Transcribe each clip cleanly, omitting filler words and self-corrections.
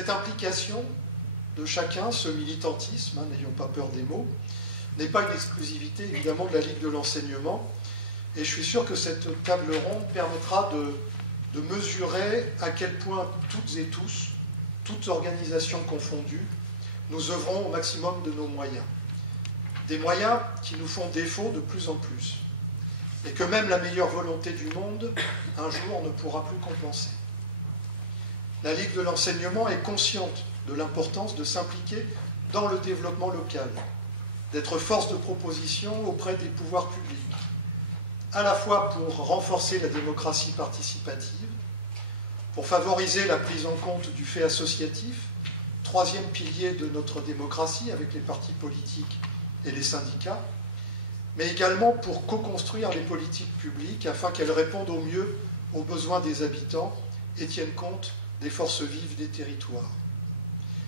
Cette implication de chacun, ce militantisme, n'ayons pas peur des mots, n'est pas une exclusivité évidemment de la Ligue de l'enseignement, et je suis sûr que cette table ronde permettra de mesurer à quel point toutes et tous, toutes organisations confondues, nous œuvrons au maximum de nos moyens. Des moyens qui nous font défaut de plus en plus, et que même la meilleure volonté du monde, un jour, ne pourra plus compenser. La Ligue de l'enseignement est consciente de l'importance de s'impliquer dans le développement local, d'être force de proposition auprès des pouvoirs publics, à la fois pour renforcer la démocratie participative, pour favoriser la prise en compte du fait associatif, troisième pilier de notre démocratie avec les partis politiques et les syndicats, mais également pour co-construire les politiques publiques afin qu'elles répondent au mieux aux besoins des habitants et tiennent compte des forces vives des territoires.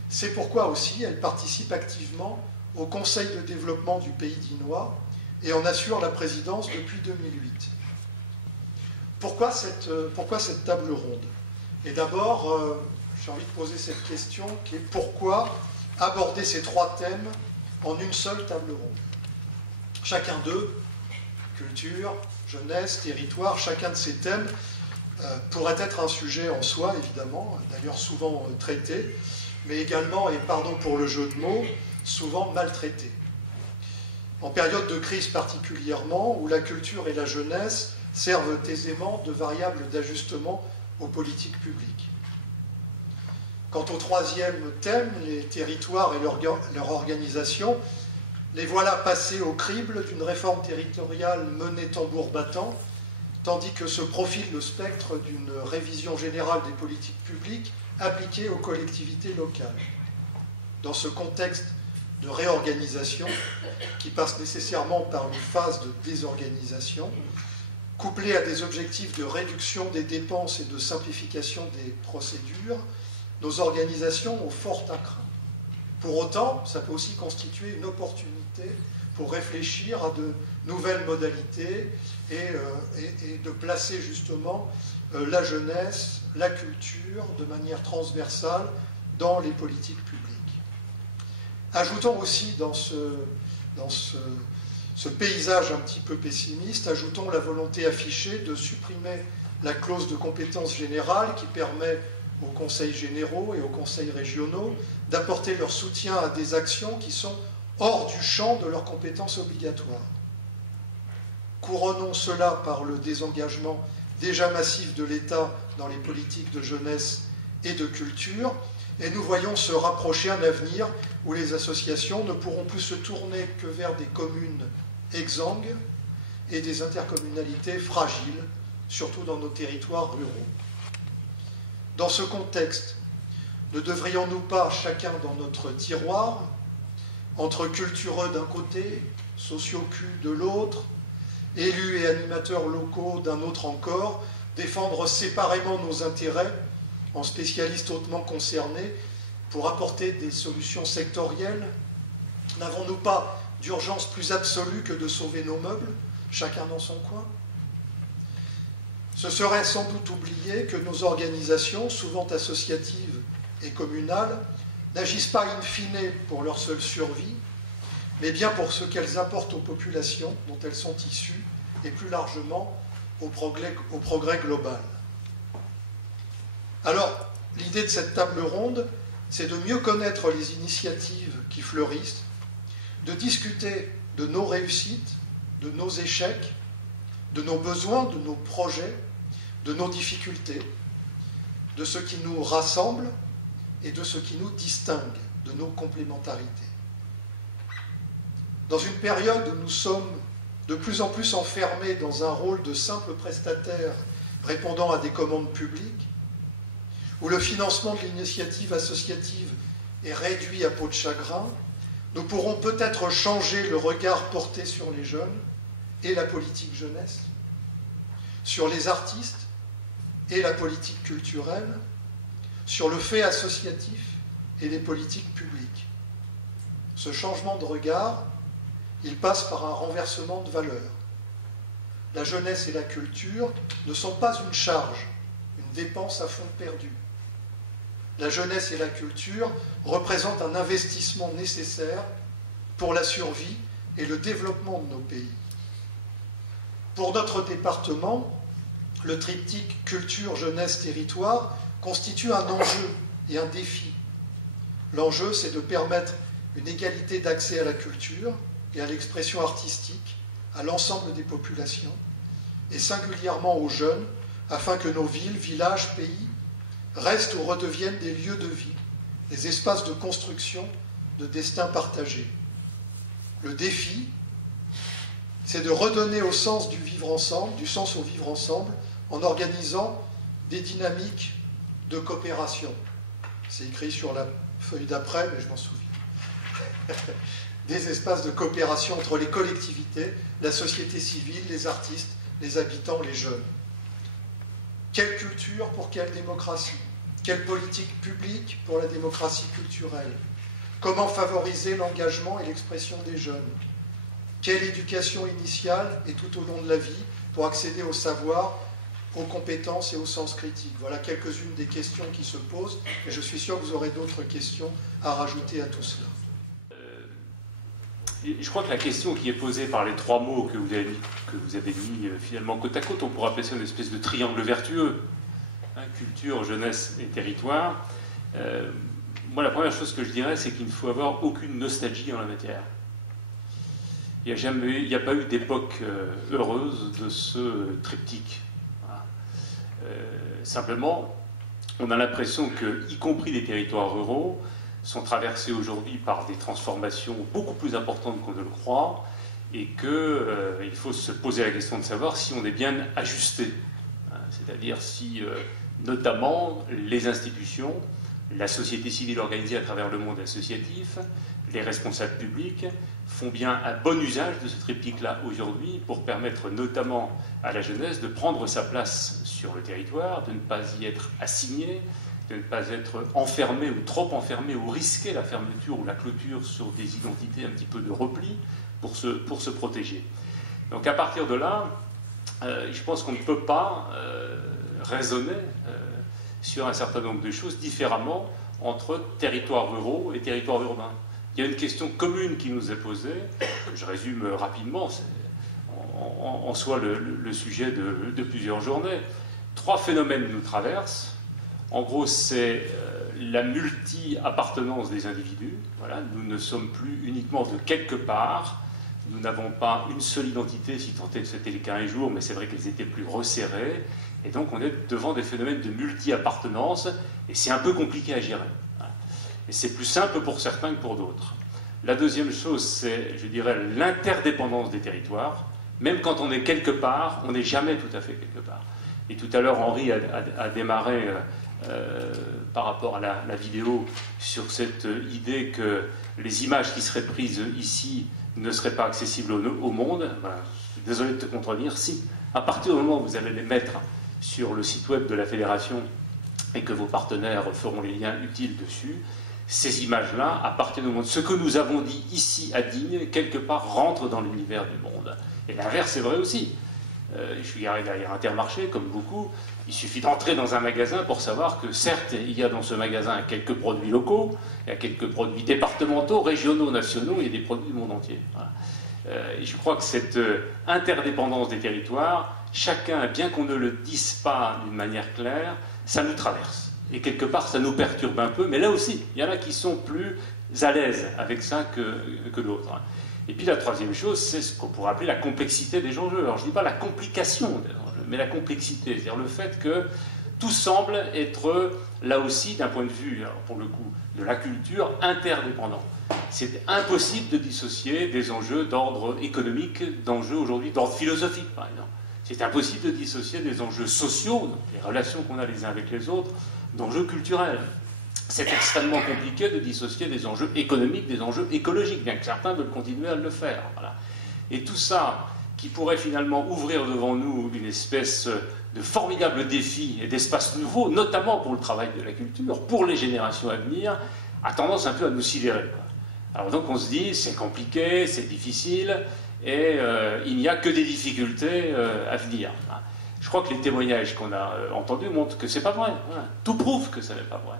C'est pourquoi aussi elle participe activement au Conseil de développement du Pays dinois et en assure la présidence depuis 2008. Pourquoi cette table ronde? Et d'abord, j'ai envie de poser cette question qui est pourquoi aborder ces trois thèmes en une seule table ronde? Chacun d'eux, culture, jeunesse, territoire, chacun de ces thèmes pourrait être un sujet en soi, évidemment, d'ailleurs souvent traité, mais également, et pardon pour le jeu de mots, souvent maltraité. En période de crise particulièrement, où la culture et la jeunesse servent aisément de variables d'ajustement aux politiques publiques. Quant au troisième thème, les territoires et leur organisation, les voilà passés au crible d'une réforme territoriale menée tambour battant, tandis que se profile le spectre d'une révision générale des politiques publiques appliquées aux collectivités locales. Dans ce contexte de réorganisation, qui passe nécessairement par une phase de désorganisation, couplée à des objectifs de réduction des dépenses et de simplification des procédures, nos organisations ont fort à craindre. Pour autant, ça peut aussi constituer une opportunité pour réfléchir à de nouvelles modalités et de placer justement la jeunesse, la culture de manière transversale dans les politiques publiques. Ajoutons aussi dans ce paysage un petit peu pessimiste, ajoutons la volonté affichée de supprimer la clause de compétence générale qui permet aux conseils généraux et aux conseils régionaux d'apporter leur soutien à des actions qui sont hors du champ de leurs compétences obligatoires. Couronnons cela par le désengagement déjà massif de l'État dans les politiques de jeunesse et de culture, et nous voyons se rapprocher un avenir où les associations ne pourront plus se tourner que vers des communes exsangues et des intercommunalités fragiles, surtout dans nos territoires ruraux. Dans ce contexte, ne devrions-nous pas, chacun dans notre tiroir, entre cultureux d'un côté, sociocul de l'autre, élus et animateurs locaux d'un autre encore, défendre séparément nos intérêts en spécialistes hautement concernés pour apporter des solutions sectorielles? N'avons-nous pas d'urgence plus absolue que de sauver nos meubles, chacun dans son coin? Ce serait sans doute oublier que nos organisations, souvent associatives et communales, n'agissent pas in fine pour leur seule survie, mais bien pour ce qu'elles apportent aux populations dont elles sont issues, et plus largement au progrès global. Alors, l'idée de cette table ronde, c'est de mieux connaître les initiatives qui fleurissent, de discuter de nos réussites, de nos échecs, de nos besoins, de nos projets, de nos difficultés, de ce qui nous rassemble et de ce qui nous distingue, de nos complémentarités. Dans une période où nous sommes de plus en plus enfermés dans un rôle de simple prestataire répondant à des commandes publiques, où le financement de l'initiative associative est réduit à peau de chagrin, nous pourrons peut-être changer le regard porté sur les jeunes et la politique jeunesse, sur les artistes et la politique culturelle, sur le fait associatif et les politiques publiques. Ce changement de regard, il passe par un renversement de valeurs. La jeunesse et la culture ne sont pas une charge, une dépense à fond perdu. la jeunesse et la culture représentent un investissement nécessaire pour la survie et le développement de nos pays. Pour notre département, le triptyque culture, jeunesse, territoire constitue un enjeu et un défi. L'enjeu, c'est de permettre une égalité d'accès à la culture et à l'expression artistique à l'ensemble des populations, et singulièrement aux jeunes, afin que nos villes, villages, pays restent ou redeviennent des lieux de vie, des espaces de construction, de destin partagé. Le défi, c'est de redonner au sens du vivre ensemble, du sens au vivre ensemble, en organisant des dynamiques de coopération. C'est écrit sur la feuille d'après, mais je m'en souviens. Des espaces de coopération entre les collectivités, la société civile, les artistes, les habitants, les jeunes. Quelle culture pour quelle démocratie? Quelle politique publique pour la démocratie culturelle? Comment favoriser l'engagement et l'expression des jeunes? Quelle éducation initiale et tout au long de la vie pour accéder au savoir, aux compétences et au sens critique? Voilà quelques-unes des questions qui se posent, et je suis sûr que vous aurez d'autres questions à rajouter à tout cela. Je crois que la question qui est posée par les trois mots que vous avez mis finalement côte à côte, on pourrait appeler ça une espèce de triangle vertueux, hein, culture, jeunesse et territoire. Moi, la première chose que je dirais, c'est qu'il ne faut avoir aucune nostalgie en la matière. Il n'y a pas eu d'époque heureuse de ce triptyque. Voilà. Simplement, on a l'impression que, y compris les territoires ruraux, sont traversés aujourd'hui par des transformations beaucoup plus importantes qu'on ne le croit, et qu'il faut se poser la question de savoir si on est bien ajusté. C'est-à-dire si, notamment, les institutions, la société civile organisée à travers le monde associatif, les responsables publics, font bien un bon usage de ce triptyque-là aujourd'hui pour permettre notamment à la jeunesse de prendre sa place sur le territoire, de ne pas y être assigné, de ne pas être enfermé ou trop enfermé ou risquer la fermeture ou la clôture sur des identités un petit peu de repli pour se protéger. Donc à partir de là, je pense qu'on ne peut pas raisonner sur un certain nombre de choses différemment entre territoires ruraux et territoires urbains. Il y a une question commune qui nous est posée, je résume rapidement, c'est en soi le sujet de plusieurs journées. Trois phénomènes nous traversent. En gros, c'est la multi-appartenance des individus. Voilà, nous ne sommes plus uniquement de quelque part. Nous n'avons pas une seule identité, si tant est que c'était le cas un jour, mais c'est vrai qu'elles étaient plus resserrées. Et donc, on est devant des phénomènes de multi-appartenance, et c'est un peu compliqué à gérer. Voilà. Et c'est plus simple pour certains que pour d'autres. La deuxième chose, c'est, je dirais, l'interdépendance des territoires. Même quand on est quelque part, on n'est jamais tout à fait quelque part. Et tout à l'heure, Henri a démarré... par rapport à la vidéo, sur cette idée que les images qui seraient prises ici ne seraient pas accessibles au monde. Ben, je suis désolé de te contredire. Si, à partir du moment où vous allez les mettre sur le site web de la Fédération et que vos partenaires feront les liens utiles dessus, ces images-là, à partir du moment où ce que nous avons dit ici à Digne, quelque part, rentre dans l'univers du monde. Et l'inverse est vrai aussi. Je suis garé derrière Intermarché, comme beaucoup. Il suffit d'entrer dans un magasin pour savoir que, certes, il y a dans ce magasin quelques produits locaux, il y a quelques produits départementaux, régionaux, nationaux, il y a des produits du monde entier. Voilà. Et je crois que cette interdépendance des territoires, chacun, bien qu'on ne le dise pas d'une manière claire, ça nous traverse. Et quelque part, ça nous perturbe un peu, mais là aussi, il y en a qui sont plus à l'aise avec ça que d'autres. Et puis la troisième chose, c'est ce qu'on pourrait appeler la complexité des enjeux. Alors je ne dis pas la complication des enjeux, mais la complexité, c'est-à-dire le fait que tout semble être, là aussi, d'un point de vue, alors pour le coup, de la culture, interdépendant. C'est impossible de dissocier des enjeux d'ordre économique d'enjeux aujourd'hui d'ordre philosophique, par exemple. C'est impossible de dissocier des enjeux sociaux, donc les relations qu'on a les uns avec les autres, d'enjeux culturels. C'est extrêmement compliqué de dissocier des enjeux économiques, des enjeux écologiques, bien que certains veulent continuer à le faire. Voilà. Et tout ça, qui pourrait finalement ouvrir devant nous une espèce de formidable défi et d'espace nouveau, notamment pour le travail de la culture, pour les générations à venir, a tendance un peu à nous sidérer. Alors donc on se dit, c'est compliqué, c'est difficile, et il n'y a que des difficultés à venir. Je crois que les témoignages qu'on a entendus montrent que c'est pas vrai. Voilà. Tout prouve que ce n'est pas vrai.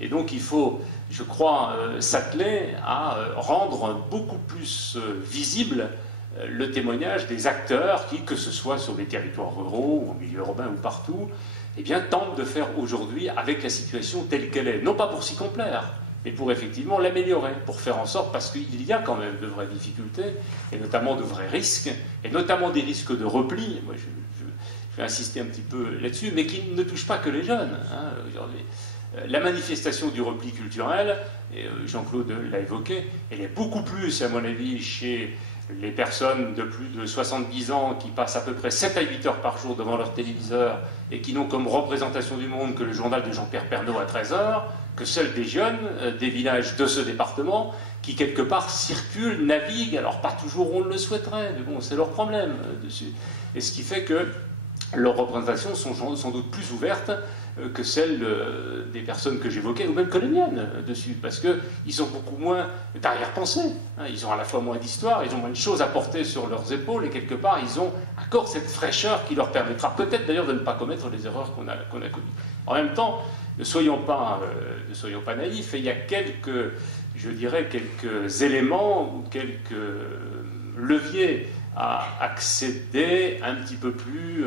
Et donc il faut, je crois, s'atteler à rendre beaucoup plus visible le témoignage des acteurs qui, que ce soit sur les territoires ruraux ou en milieu urbain ou partout, eh bien, tentent de faire aujourd'hui avec la situation telle qu'elle est. Non pas pour s'y complaire, mais pour effectivement l'améliorer, pour faire en sorte, parce qu'il y a quand même de vraies difficultés, et notamment de vrais risques, et notamment des risques de repli. Moi, je vais insister un petit peu là-dessus, mais qui ne touchent pas que les jeunes. Hein, aujourd'hui. La manifestation du repli culturel, et Jean-Claude l'a évoqué, elle est beaucoup plus, à mon avis, chez les personnes de plus de 70 ans qui passent à peu près 7 à 8 heures par jour devant leur téléviseur et qui n'ont comme représentation du monde que le journal de Jean-Pierre Pernaut à 13 heures, que seuls des jeunes des villages de ce département qui, quelque part, circulent, naviguent, alors pas toujours on le souhaiterait, mais bon, c'est leur problème dessus. Et ce qui fait que leurs représentations sont sans doute plus ouvertes que celles des personnes que j'évoquais, ou même que les miennes dessus, parce qu'ils ont beaucoup moins d'arrière-pensée. Hein, ils ont à la fois moins d'histoire, ils ont moins de choses à porter sur leurs épaules, et quelque part, ils ont encore cette fraîcheur qui leur permettra peut-être d'ailleurs de ne pas commettre les erreurs qu'on a commises. En même temps, ne soyons pas naïfs, et il y a quelques, je dirais, quelques éléments ou quelques leviers à accéder un petit peu plus...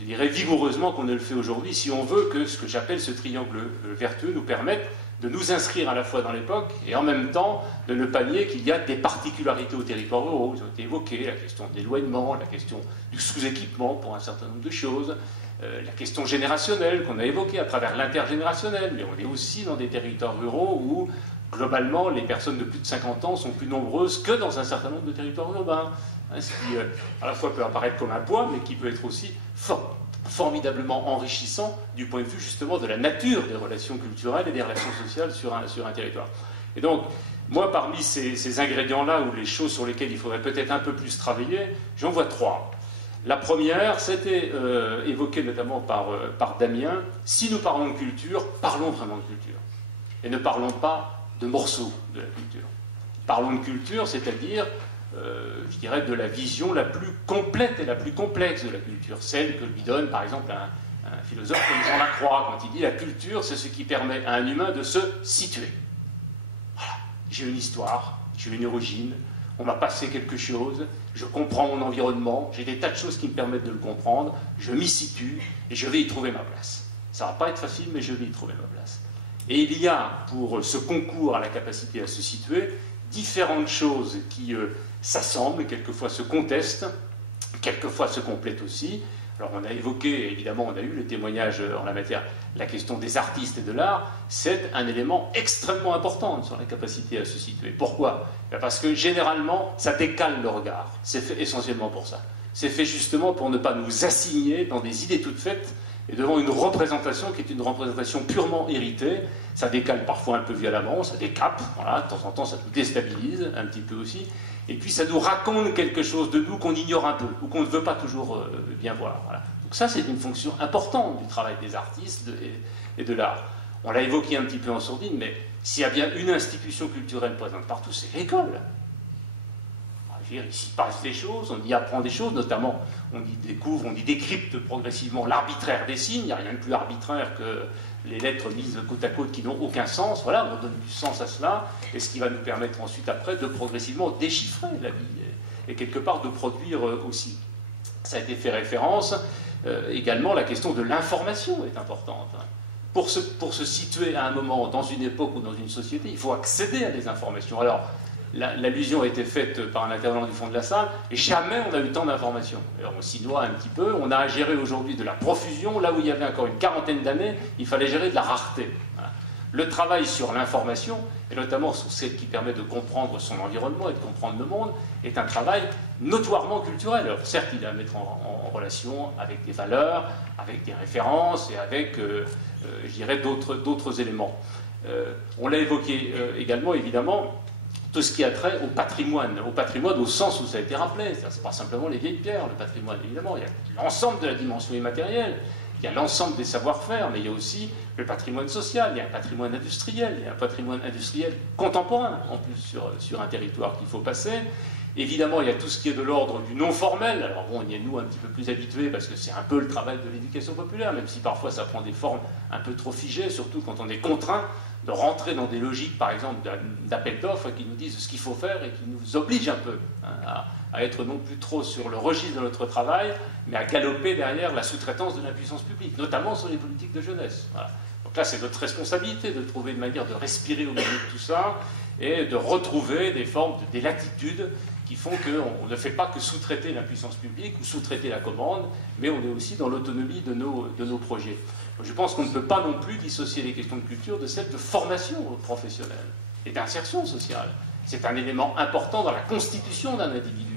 je dirais vigoureusement qu'on ne le fait aujourd'hui, si on veut que ce que j'appelle ce triangle vertueux nous permette de nous inscrire à la fois dans l'époque et en même temps de ne pas nier qu'il y a des particularités aux territoires ruraux. Ils ont été évoqués, la question de l'éloignement, la question du sous-équipement pour un certain nombre de choses, la question générationnelle qu'on a évoquée à travers l'intergénérationnel, mais on est aussi dans des territoires ruraux où globalement les personnes de plus de 50 ans sont plus nombreuses que dans un certain nombre de territoires urbains. Ce qui, à la fois, peut apparaître comme un poids, mais qui peut être aussi formidablement enrichissant du point de vue, justement, de la nature des relations culturelles et des relations sociales sur un territoire. Et donc, moi, parmi ces ingrédients-là, ou les choses sur lesquelles il faudrait peut-être un peu plus travailler, j'en vois 3. La première, c'était évoqué notamment par Damien, si nous parlons de culture, parlons vraiment de culture. Et ne parlons pas de morceaux de la culture. Parlons de culture, c'est-à-dire... je dirais, de la vision la plus complète et la plus complexe de la culture, celle que lui donne par exemple un philosophe comme Jean Lacroix quand il dit la culture c'est ce qui permet à un humain de se situer. Voilà, j'ai une histoire, j'ai une origine, on m'a passé quelque chose, je comprends mon environnement, j'ai des tas de choses qui me permettent de le comprendre, je m'y situe et je vais y trouver ma place. Ça ne va pas être facile, mais je vais y trouver ma place. Et il y a pour ce concours à la capacité à se situer différentes choses qui s'assemblent, quelquefois se contestent, quelquefois se complètent aussi. Alors on a évoqué, évidemment, on a eu le témoignage en la matière, la question des artistes et de l'art, c'est un élément extrêmement important sur la capacité à se situer. Pourquoi ? Parce que généralement, ça décale le regard. C'est fait essentiellement pour ça. C'est fait justement pour ne pas nous assigner dans des idées toutes faites et devant une représentation qui est une représentation purement héritée. Ça décale parfois un peu violemment, ça décape, voilà, de temps en temps ça nous déstabilise un petit peu aussi. Et puis ça nous raconte quelque chose de nous qu'on ignore un peu, ou qu'on ne veut pas toujours bien voir. Voilà. Donc ça, c'est une fonction importante du travail des artistes et de l'art. On l'a évoqué un petit peu en sourdine, mais s'il y a bien une institution culturelle présente partout, c'est l'école. Il s'y passe des choses, on y apprend des choses, notamment on y découvre, on y décrypte progressivement l'arbitraire des signes. Il n'y a rien de plus arbitraire que les lettres mises côte à côte qui n'ont aucun sens. Voilà, on donne du sens à cela, et ce qui va nous permettre ensuite après de progressivement déchiffrer la vie et quelque part de produire aussi. Ça a été fait référence. Également, la question de l'information est importante. Pour se situer à un moment dans une époque ou dans une société, il faut accéder à des informations. Alors, l'allusion a été faite par un intervenant du fond de la salle, et jamais on a eu tant d'informations. Alors on s'y noie un petit peu, on a à gérer aujourd'hui de la profusion, là où il y avait encore une quarantaine d'années, il fallait gérer de la rareté. Voilà. Le travail sur l'information, et notamment sur celle qui permet de comprendre son environnement et de comprendre le monde, est un travail notoirement culturel. Alors certes, il est à mettre en relation avec des valeurs, avec des références, et avec, je dirais, d'autres éléments. On l'a évoqué également, évidemment, tout ce qui a trait au patrimoine au sens où ça a été rappelé. Ce n'est pas simplement les vieilles pierres, le patrimoine, évidemment. Il y a l'ensemble de la dimension immatérielle, il y a l'ensemble des savoir-faire, mais il y a aussi le patrimoine social, il y a un patrimoine industriel, il y a un patrimoine industriel contemporain, en plus, sur un territoire qu'il faut passer. Évidemment, il y a tout ce qui est de l'ordre du non formel. Alors bon, on y est nous un petit peu plus habitués parce que c'est un peu le travail de l'éducation populaire, même si parfois ça prend des formes un peu trop figées, surtout quand on est contraint de rentrer dans des logiques, par exemple, d'appel d'offres qui nous disent ce qu'il faut faire et qui nous obligent un peu à être non plus trop sur le registre de notre travail, mais à galoper derrière la sous-traitance de la puissance publique, notamment sur les politiques de jeunesse. Voilà. Donc là, c'est notre responsabilité de trouver une manière de respirer au milieu de tout ça et de retrouver des formes, des latitudes qui font qu'on ne fait pas que sous-traiter la puissance publique ou sous-traiter la commande, mais on est aussi dans l'autonomie de nos projets. Je pense qu'on ne peut pas non plus dissocier les questions de culture de celles de formation professionnelle et d'insertion sociale. C'est un élément important dans la constitution d'un individu.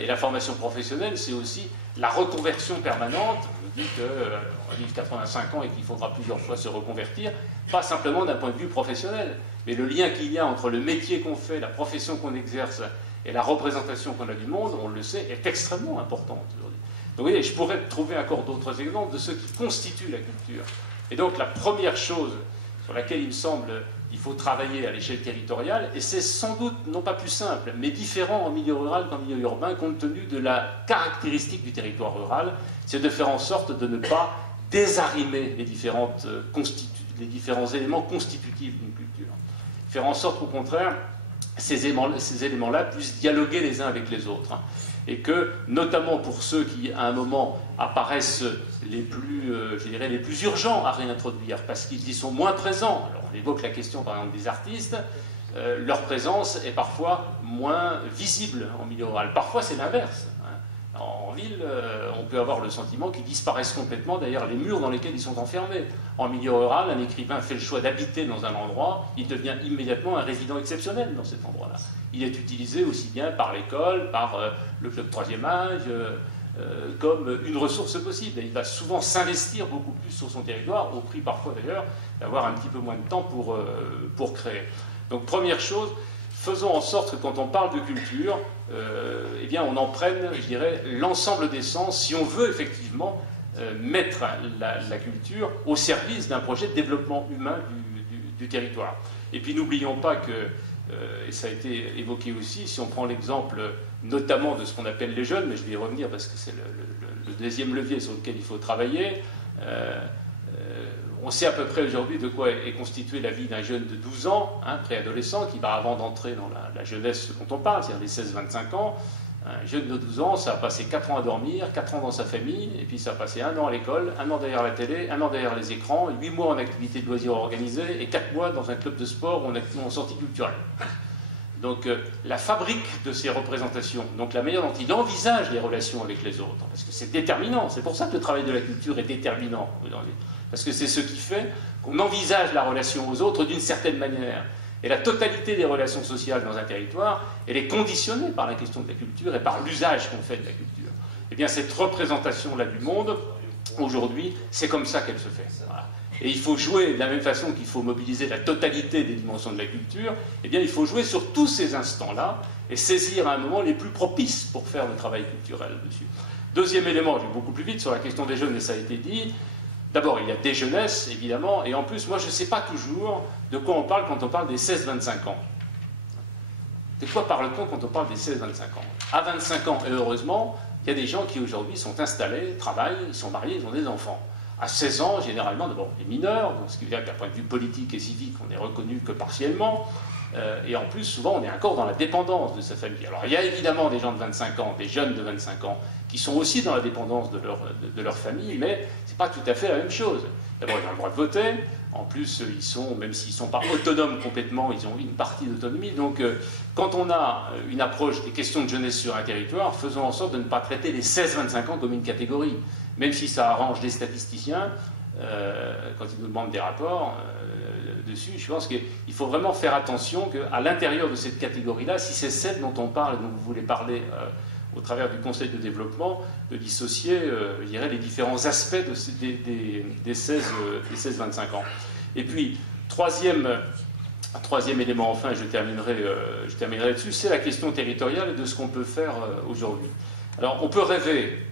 Et la formation professionnelle, c'est aussi la reconversion permanente. On dit qu'on vit 85 ans et qu'il faudra plusieurs fois se reconvertir, pas simplement d'un point de vue professionnel, mais le lien qu'il y a entre le métier qu'on fait, la profession qu'on exerce et la représentation qu'on a du monde, on le sait, est extrêmement importante aujourd'hui. Donc vous voyez, je pourrais trouver encore d'autres exemples de ce qui constitue la culture. Et donc la première chose sur laquelle il me semble qu'il faut travailler à l'échelle territoriale, et c'est sans doute non pas plus simple, mais différent en milieu rural qu'en milieu urbain, compte tenu de la caractéristique du territoire rural, c'est de faire en sorte de ne pas désarimer les différents éléments constitutifs d'une culture. Faire en sorte qu'au contraire, ces éléments-là puissent dialoguer les uns avec les autres. Et que, notamment pour ceux qui, à un moment, apparaissent les plus, je dirais, les plus urgents à réintroduire, parce qu'ils y sont moins présents. Alors, on évoque la question, par exemple, des artistes. Leur présence est parfois moins visible en milieu rural. Parfois, c'est l'inverse. En ville, on peut avoir le sentiment qu'ils disparaissent complètement derrière les murs dans lesquels ils sont enfermés. En milieu rural, un écrivain fait le choix d'habiter dans un endroit, il devient immédiatement un résident exceptionnel dans cet endroit-là. Il est utilisé aussi bien par l'école, par le club troisième âge, comme une ressource possible. Et il va souvent s'investir beaucoup plus sur son territoire, au prix parfois d'ailleurs d'avoir un petit peu moins de temps pour créer. Donc première chose, faisons en sorte que quand on parle de culture, eh bien on en prenne, je dirais, l'ensemble des sens, si on veut effectivement mettre la culture au service d'un projet de développement humain du territoire. Et puis n'oublions pas que, et ça a été évoqué aussi, si on prend l'exemple notamment de ce qu'on appelle les jeunes, mais je vais y revenir parce que c'est le deuxième levier sur lequel il faut travailler, on sait à peu près aujourd'hui de quoi est constituée la vie d'un jeune de 12 ans, préadolescent, qui va avant d'entrer dans la jeunesse dont on parle, c'est-à-dire les 16-25 ans. Un jeune de 12 ans, ça a passé 4 ans à dormir, 4 ans dans sa famille, et puis ça a passé 1 an à l'école, 1 an derrière la télé, 1 an derrière les écrans, 8 mois en activité de loisirs organisée, et 4 mois dans un club de sport ou en sortie culturelle. Donc la fabrique de ces représentations, donc la manière dont il envisage les relations avec les autres, parce que c'est déterminant, c'est pour ça que le travail de la culture est déterminant, parce que c'est ce qui fait qu'on envisage la relation aux autres d'une certaine manière. Et la totalité des relations sociales dans un territoire, elle est conditionnée par la question de la culture et par l'usage qu'on fait de la culture. Eh bien cette représentation-là du monde, aujourd'hui, c'est comme ça qu'elle se fait. Voilà. Et il faut jouer, de la même façon qu'il faut mobiliser la totalité des dimensions de la culture, eh bien il faut jouer sur tous ces instants-là et saisir à un moment les plus propices pour faire le travail culturel dessus. Deuxième élément, je vais beaucoup plus vite sur la question des jeunes, et ça a été dit. D'abord, il y a des jeunesses, évidemment, et en plus, moi je ne sais pas toujours de quoi on parle quand on parle des 16-25 ans. De quoi parle-t-on quand on parle des 16-25 ans? À 25 ans, et heureusement, il y a des gens qui aujourd'hui sont installés, travaillent, ils sont mariés, ils ont des enfants. À 16 ans, généralement, d'abord les mineurs, donc ce qui veut dire qu'à point de vue politique et civique, on n'est reconnu que partiellement, et en plus, souvent, on est encore dans la dépendance de sa famille. Alors, il y a évidemment des gens de 25 ans, des jeunes de 25 ans, qui sont aussi dans la dépendance de leur famille, mais ce n'est pas tout à fait la même chose. D'abord, ils ont le droit de voter, en plus, ils sont, même s'ils ne sont pas autonomes complètement, ils ont une partie d'autonomie. Donc, quand on a une approche des questions de jeunesse sur un territoire, faisons en sorte de ne pas traiter les 16-25 ans comme une catégorie. Même si ça arrange les statisticiens, quand ils nous demandent des rapports dessus, je pense qu'il faut vraiment faire attention qu'à l'intérieur de cette catégorie-là, si c'est celle dont on parle, dont vous voulez parler au travers du Conseil de développement, de dissocier, je dirais, les différents aspects des 16-25 ans. Et puis, troisième élément, enfin, je terminerai là-dessus, c'est la question territoriale et de ce qu'on peut faire aujourd'hui. Alors, on peut rêver,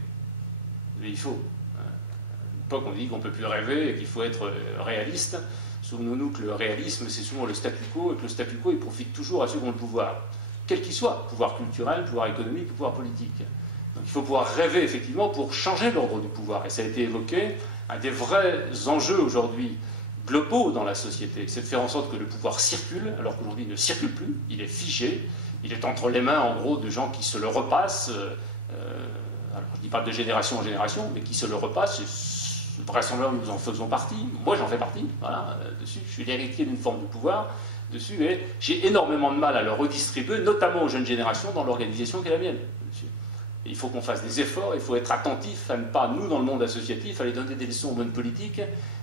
mais il faut. À l'époque, on dit qu'on ne peut plus rêver et qu'il faut être réaliste. Souvenons-nous que le réalisme, c'est souvent le statu quo, et que le statu quo, il profite toujours à ceux qui ont le pouvoir. quel qu'il soit, pouvoir culturel, pouvoir économique, pouvoir politique. Donc il faut pouvoir rêver effectivement pour changer l'ordre du pouvoir. Et ça a été évoqué, un des vrais enjeux aujourd'hui globaux dans la société, c'est de faire en sorte que le pouvoir circule, alors qu'aujourd'hui il ne circule plus, il est figé, il est entre les mains en gros de gens qui se le repassent, alors je dis pas de génération en génération, mais qui se le repassent, et vraisemblablement nous en faisons partie, moi j'en fais partie, voilà, dessus, je suis l'héritier d'une forme de pouvoir, dessus, et j'ai énormément de mal à le redistribuer, notamment aux jeunes générations, dans l'organisation qui est la mienne. Dessus. Et il faut qu'on fasse des efforts, il faut être attentif à ne pas, nous, dans le monde associatif, aller donner des leçons au monde politique,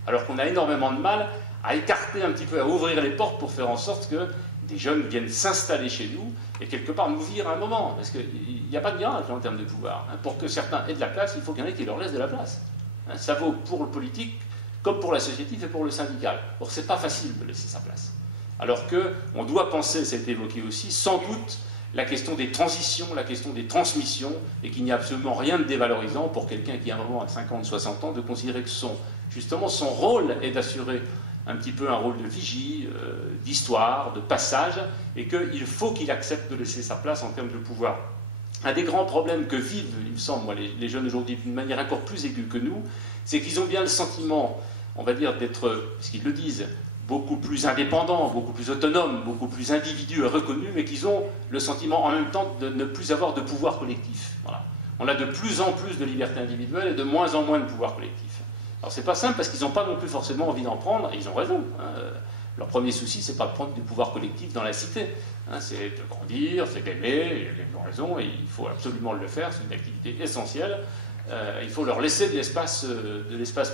alors qu'on a énormément de mal à écarter un petit peu, à ouvrir les portes pour faire en sorte que des jeunes viennent s'installer chez nous et quelque part nous virent à un moment. Parce qu'il n'y a pas de miracle en termes de pouvoir. Pour que certains aient de la place, il faut qu'il y en ait qui leur laissent de la place. Ça vaut pour le politique comme pour l'associatif et pour le syndical. Or, c'est pas facile de laisser sa place. Alors qu'on doit penser, ça a été évoqué aussi, sans doute la question des transitions, la question des transmissions, et qu'il n'y a absolument rien de dévalorisant pour quelqu'un qui, à un moment, à 50, 60 ans, de considérer que justement son rôle est d'assurer un petit peu un rôle de vigie, d'histoire, de passage, et qu'il faut qu'il accepte de laisser sa place en termes de pouvoir. Un des grands problèmes que vivent, il me semble, moi, les jeunes aujourd'hui, d'une manière encore plus aiguë que nous, c'est qu'ils ont bien le sentiment, on va dire, d'être, parce qu'ils le disent, beaucoup plus indépendants, beaucoup plus autonomes, beaucoup plus individus et reconnus, mais qu'ils ont le sentiment en même temps de ne plus avoir de pouvoir collectif. Voilà. On a de plus en plus de liberté individuelle et de moins en moins de pouvoir collectif. Alors c'est pas simple parce qu'ils n'ont pas non plus forcément envie d'en prendre, et ils ont raison. Leur premier souci, c'est pas de prendre du pouvoir collectif dans la cité. C'est de grandir, c'est d'aimer, ils ont raison, et il faut absolument le faire, c'est une activité essentielle. Il faut leur laisser de l'espace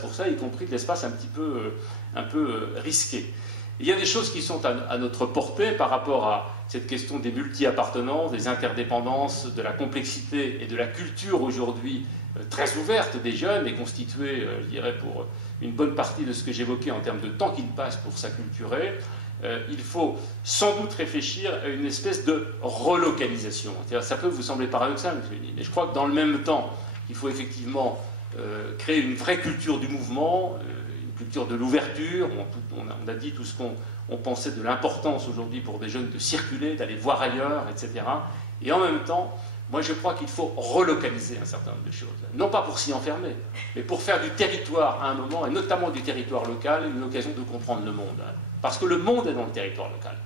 pour ça, y compris de l'espace un peu risqué. Il y a des choses qui sont à notre portée par rapport à cette question des multi-appartenances, des interdépendances, de la complexité et de la culture aujourd'hui très ouverte des jeunes et constituée, je dirais, pour une bonne partie de ce que j'évoquais en termes de temps qu'ils passent pour s'acculturer. Il faut sans doute réfléchir à une espèce de relocalisation. Ça peut vous sembler paradoxal, mais je crois que dans le même temps, il faut effectivement créer une vraie culture du mouvement, une culture de l'ouverture. On a dit tout ce qu'on pensait de l'importance aujourd'hui pour des jeunes de circuler, d'aller voir ailleurs, etc. Et en même temps, moi je crois qu'il faut relocaliser un certain nombre de choses. Non pas pour s'y enfermer, mais pour faire du territoire à un moment, et notamment du territoire local, une occasion de comprendre le monde. Parce que le monde est dans le territoire local.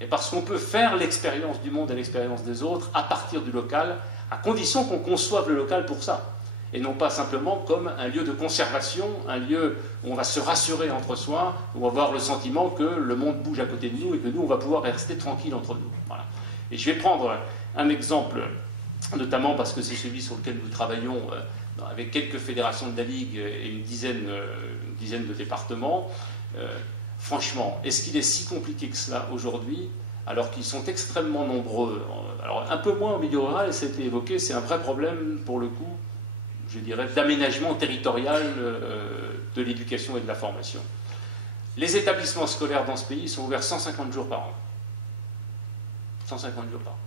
Et parce qu'on peut faire l'expérience du monde et l'expérience des autres à partir du local, à condition qu'on conçoive le local pour ça. Et non pas simplement comme un lieu de conservation, un lieu où on va se rassurer entre soi, où on va avoir le sentiment que le monde bouge à côté de nous et que nous, on va pouvoir rester tranquille entre nous. Voilà. Et je vais prendre un exemple, notamment parce que c'est celui sur lequel nous travaillons avec quelques fédérations de la Ligue et une dizaine de départements. Franchement, est-ce qu'il est si compliqué que cela aujourd'hui, alors qu'ils sont extrêmement nombreux? Alors un peu moins au milieu rural, et ça a été évoqué, c'est un vrai problème pour le coup, je dirais, d'aménagement territorial de l'éducation et de la formation. Les établissements scolaires dans ce pays sont ouverts 150 jours par an. 150 jours par an.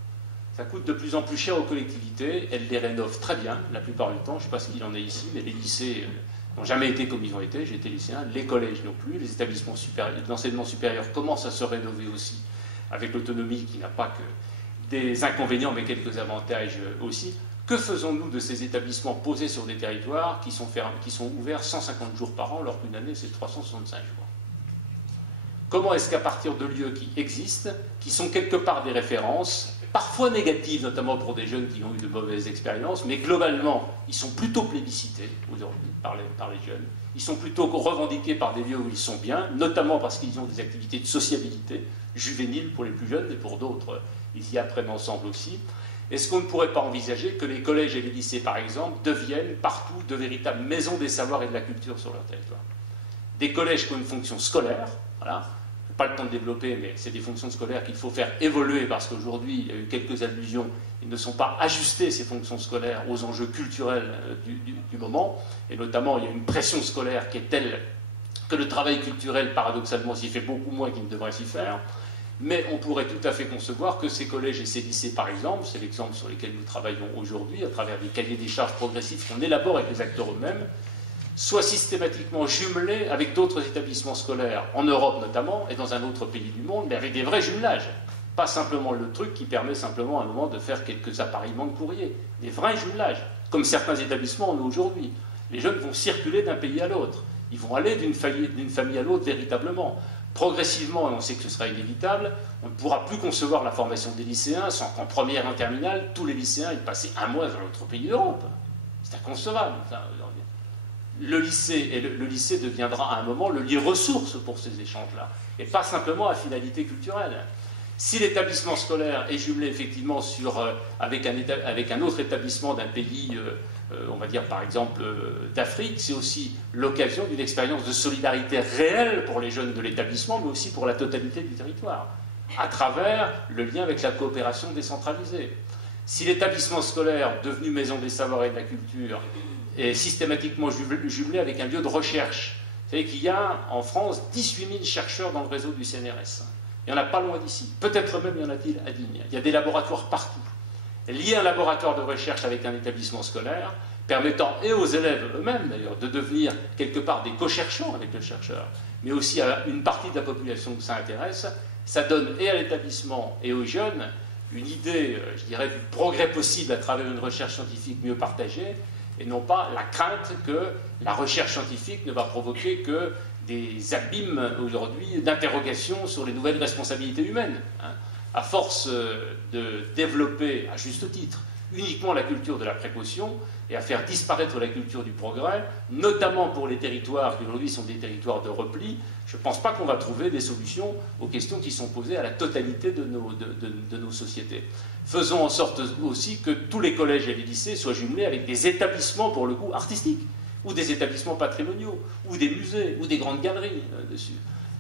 Ça coûte de plus en plus cher aux collectivités, elles les rénovent très bien, la plupart du temps, je ne sais pas ce qu'il en est ici, mais les lycées n'ont jamais été comme ils ont été, j'ai été lycéen, les collèges non plus, les établissements d'enseignement supérieur commencent à se rénover aussi, avec l'autonomie qui n'a pas que des inconvénients, mais quelques avantages aussi. Que faisons-nous de ces établissements posés sur des territoires qui sont ouverts 150 jours par an, alors qu'une année c'est 365 jours? Comment est-ce qu'à partir de lieux qui existent, qui sont quelque part des références, parfois négatives, notamment pour des jeunes qui ont eu de mauvaises expériences, mais globalement, ils sont plutôt plébiscités aujourd'hui par les jeunes. Ils sont plutôt revendiqués par des lieux où ils sont bien, notamment parce qu'ils ont des activités de sociabilité, juvéniles pour les plus jeunes, et pour d'autres, ils y apprennent ensemble aussi. Est-ce qu'on ne pourrait pas envisager que les collèges et les lycées, par exemple, deviennent partout de véritables maisons des savoirs et de la culture sur leur territoire? Des collèges qui ont une fonction scolaire, voilà. Pas le temps de développer, mais c'est des fonctions scolaires qu'il faut faire évoluer parce qu'aujourd'hui, il y a eu quelques allusions, ils ne sont pas ajustés, ces fonctions scolaires, aux enjeux culturels du moment, et notamment il y a une pression scolaire qui est telle que le travail culturel, paradoxalement, s'y fait beaucoup moins qu'il ne devrait s'y faire, mais on pourrait tout à fait concevoir que ces collèges et ces lycées, par exemple, c'est l'exemple sur lequel nous travaillons aujourd'hui, à travers des cahiers des charges progressifs qu'on élabore avec les acteurs eux-mêmes, soit systématiquement jumelés avec d'autres établissements scolaires, en Europe notamment, et dans un autre pays du monde, mais avec des vrais jumelages. Pas simplement le truc qui permet simplement à un moment de faire quelques appareillements de courrier. Des vrais jumelages, comme certains établissements en ont aujourd'hui. Les jeunes vont circuler d'un pays à l'autre. Ils vont aller d'une famille à l'autre véritablement. Progressivement, et on sait que ce sera inévitable, on ne pourra plus concevoir la formation des lycéens sans qu'en première et en terminale, tous les lycéens aient passé un mois dans l'autre pays d'Europe. C'est inconcevable. Le lycée deviendra à un moment le lieu ressource pour ces échanges-là, et pas simplement à finalité culturelle. Si l'établissement scolaire est jumelé effectivement avec un autre établissement d'un pays, on va dire par exemple d'Afrique, c'est aussi l'occasion d'une expérience de solidarité réelle pour les jeunes de l'établissement, mais aussi pour la totalité du territoire, à travers le lien avec la coopération décentralisée. Si l'établissement scolaire, devenu maison des savoirs et de la culture, est systématiquement jumelé avec un lieu de recherche, vous savez qu'il y a en France 18 000 chercheurs dans le réseau du CNRS. Il n'y en a pas loin d'ici. Peut-être même y en a-t-il à Digne. Il y a des laboratoires partout. Lier un laboratoire de recherche avec un établissement scolaire, permettant et aux élèves eux-mêmes d'ailleurs de devenir quelque part des co-cherchants avec le chercheur, mais aussi à une partie de la population que ça intéresse, ça donne et à l'établissement et aux jeunes une idée, je dirais, du progrès possible à travers une recherche scientifique mieux partagée, et non pas la crainte que la recherche scientifique ne va provoquer que des abîmes aujourd'hui d'interrogation sur les nouvelles responsabilités humaines. À force de développer, à juste titre, uniquement la culture de la précaution et à faire disparaître la culture du progrès, notamment pour les territoires qui aujourd'hui sont des territoires de repli, je ne pense pas qu'on va trouver des solutions aux questions qui sont posées à la totalité de nos sociétés. Faisons en sorte aussi que tous les collèges et les lycées soient jumelés avec des établissements, pour le coup, artistiques, ou des établissements patrimoniaux, ou des musées, ou des grandes galeries dessus.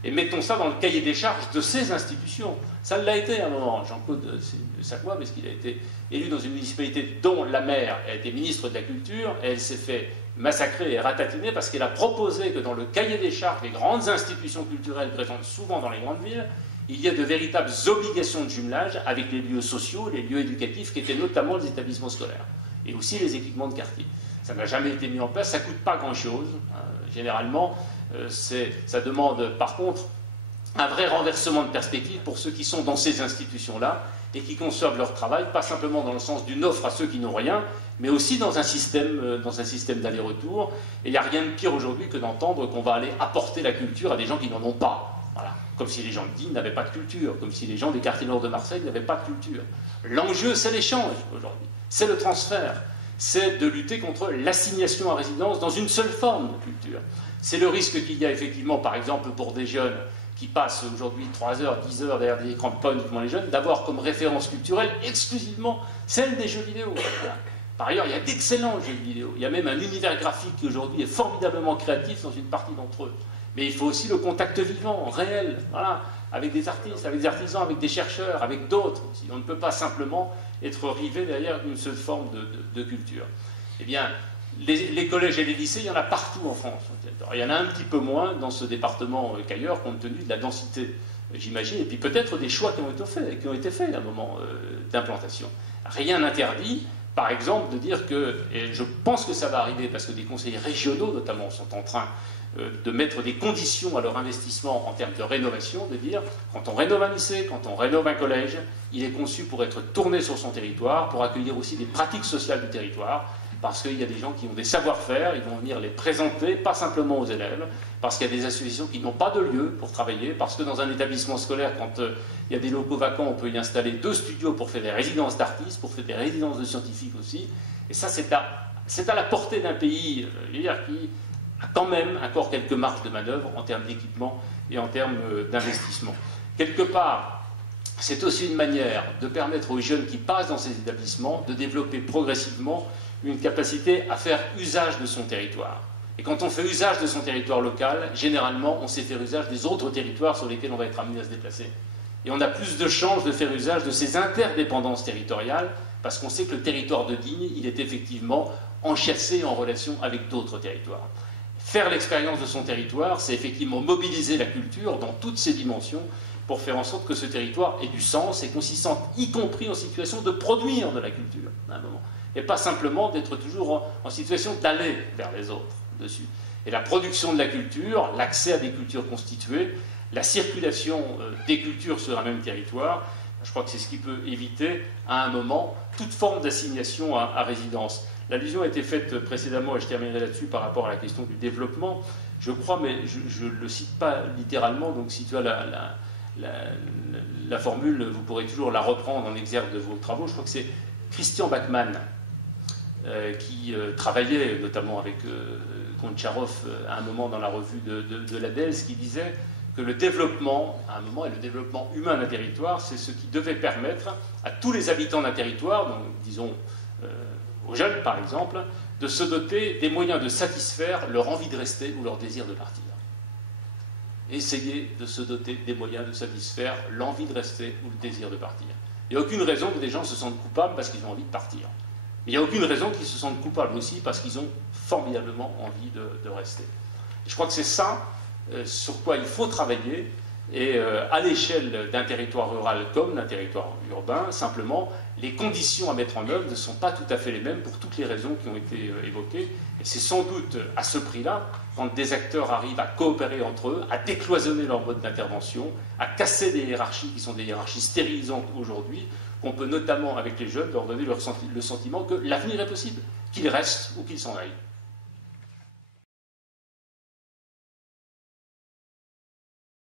Et mettons ça dans le cahier des charges de ces institutions. Ça l'a été à un moment. Jean-Claude Sacquois, parce qu'il a été élu dans une municipalité dont la maire a été ministre de la Culture, et elle s'est fait massacrer et ratatiner parce qu'elle a proposé que dans le cahier des charges des grandes institutions culturelles présentes souvent dans les grandes villes, il y a de véritables obligations de jumelage avec les lieux sociaux, les lieux éducatifs, qui étaient notamment les établissements scolaires, et aussi les équipements de quartier. Ça n'a jamais été mis en place, ça ne coûte pas grand-chose. Généralement, ça demande par contre un vrai renversement de perspective pour ceux qui sont dans ces institutions-là et qui conçoivent leur travail, pas simplement dans le sens d'une offre à ceux qui n'ont rien, mais aussi dans un système d'aller-retour. Et il n'y a rien de pire aujourd'hui que d'entendre qu'on va aller apporter la culture à des gens qui n'en ont pas. Voilà. Comme si les gens de Digne n'avaient pas de culture, comme si les gens des quartiers nord de Marseille n'avaient pas de culture. L'enjeu, c'est l'échange aujourd'hui, c'est le transfert, c'est de lutter contre l'assignation à résidence dans une seule forme de culture. C'est le risque qu'il y a effectivement, par exemple, pour des jeunes qui passent aujourd'hui 3 heures, 10 heures derrière des écrans, pas uniquement les jeunes, d'avoir comme référence culturelle exclusivement celle des jeux vidéo. Voilà. Par ailleurs, il y a d'excellents jeux vidéo. Il y a même un univers graphique qui aujourd'hui est formidablement créatif dans une partie d'entre eux. Mais il faut aussi le contact vivant, réel, voilà, avec des artistes, avec des artisans, avec des chercheurs, avec d'autres. On ne peut pas simplement être rivé derrière une seule forme de culture. Eh bien, les collèges et les lycées, il y en a partout en France. Il y en a un petit peu moins dans ce département qu'ailleurs, compte tenu de la densité, j'imagine, et puis peut-être des choix qui ont été faits à un moment d'implantation. Rien n'interdit, par exemple, de dire que, et je pense que ça va arriver, parce que des conseillers régionaux, notamment, sont en train de mettre des conditions à leur investissement en termes de rénovation, de dire, quand on rénove un lycée, quand on rénove un collège, il est conçu pour être tourné sur son territoire, pour accueillir aussi des pratiques sociales du territoire, parce qu'il y a des gens qui ont des savoir-faire, ils vont venir les présenter, pas simplement aux élèves, parce qu'il y a des associations qui n'ont pas de lieu pour travailler, parce que dans un établissement scolaire, quand il y a des locaux vacants, on peut y installer 2 studios pour faire des résidences d'artistes, pour faire des résidences de scientifiques aussi, et ça c'est à la portée d'un pays, je veux dire, qui a quand même encore quelques marges de manœuvre en termes d'équipement et en termes d'investissement. Quelque part, c'est aussi une manière de permettre aux jeunes qui passent dans ces établissements de développer progressivement une capacité à faire usage de son territoire. Et quand on fait usage de son territoire local, généralement, on sait faire usage des autres territoires sur lesquels on va être amené à se déplacer. Et on a plus de chances de faire usage de ces interdépendances territoriales, parce qu'on sait que le territoire de Digne, il est effectivement enchâssé en relation avec d'autres territoires. Faire l'expérience de son territoire, c'est effectivement mobiliser la culture dans toutes ses dimensions pour faire en sorte que ce territoire ait du sens et qu'on s'y sente, y compris en situation de produire de la culture, à un moment. Et pas simplement d'être toujours en situation d'aller vers les autres dessus. Et la production de la culture, l'accès à des cultures constituées, la circulation des cultures sur un même territoire, Je crois que c'est ce qui peut éviter, à un moment, toute forme d'assignation à résidence. L'allusion a été faite précédemment, et je terminerai là-dessus par rapport à la question du développement. Je crois, mais je ne le cite pas littéralement, donc si tu as la formule, vous pourrez toujours la reprendre en exergue de vos travaux. Je crois que c'est Christian Bachmann qui travaillait notamment avec Goncharov à un moment dans la revue de l'ADELS, qui disait que le développement, à un moment, et le développement humain d'un territoire, c'est ce qui devait permettre à tous les habitants d'un territoire, donc, disons aux jeunes par exemple, de se doter des moyens de satisfaire leur envie de rester ou leur désir de partir. Essayer de se doter des moyens de satisfaire l'envie de rester ou le désir de partir. Il n'y a aucune raison que des gens se sentent coupables parce qu'ils ont envie de partir. Mais il n'y a aucune raison qu'ils se sentent coupables aussi parce qu'ils ont formidablement envie de rester. Et je crois que c'est ça sur quoi il faut travailler, et à l'échelle d'un territoire rural comme d'un territoire urbain, simplement, les conditions à mettre en œuvre ne sont pas tout à fait les mêmes pour toutes les raisons qui ont été évoquées. Et c'est sans doute à ce prix-là, quand des acteurs arrivent à coopérer entre eux, à décloisonner leur mode d'intervention, à casser des hiérarchies qui sont des hiérarchies stérilisantes aujourd'hui, qu'on peut notamment, avec les jeunes, leur donner le sentiment que l'avenir est possible, qu'ils restent ou qu'ils s'en aillent.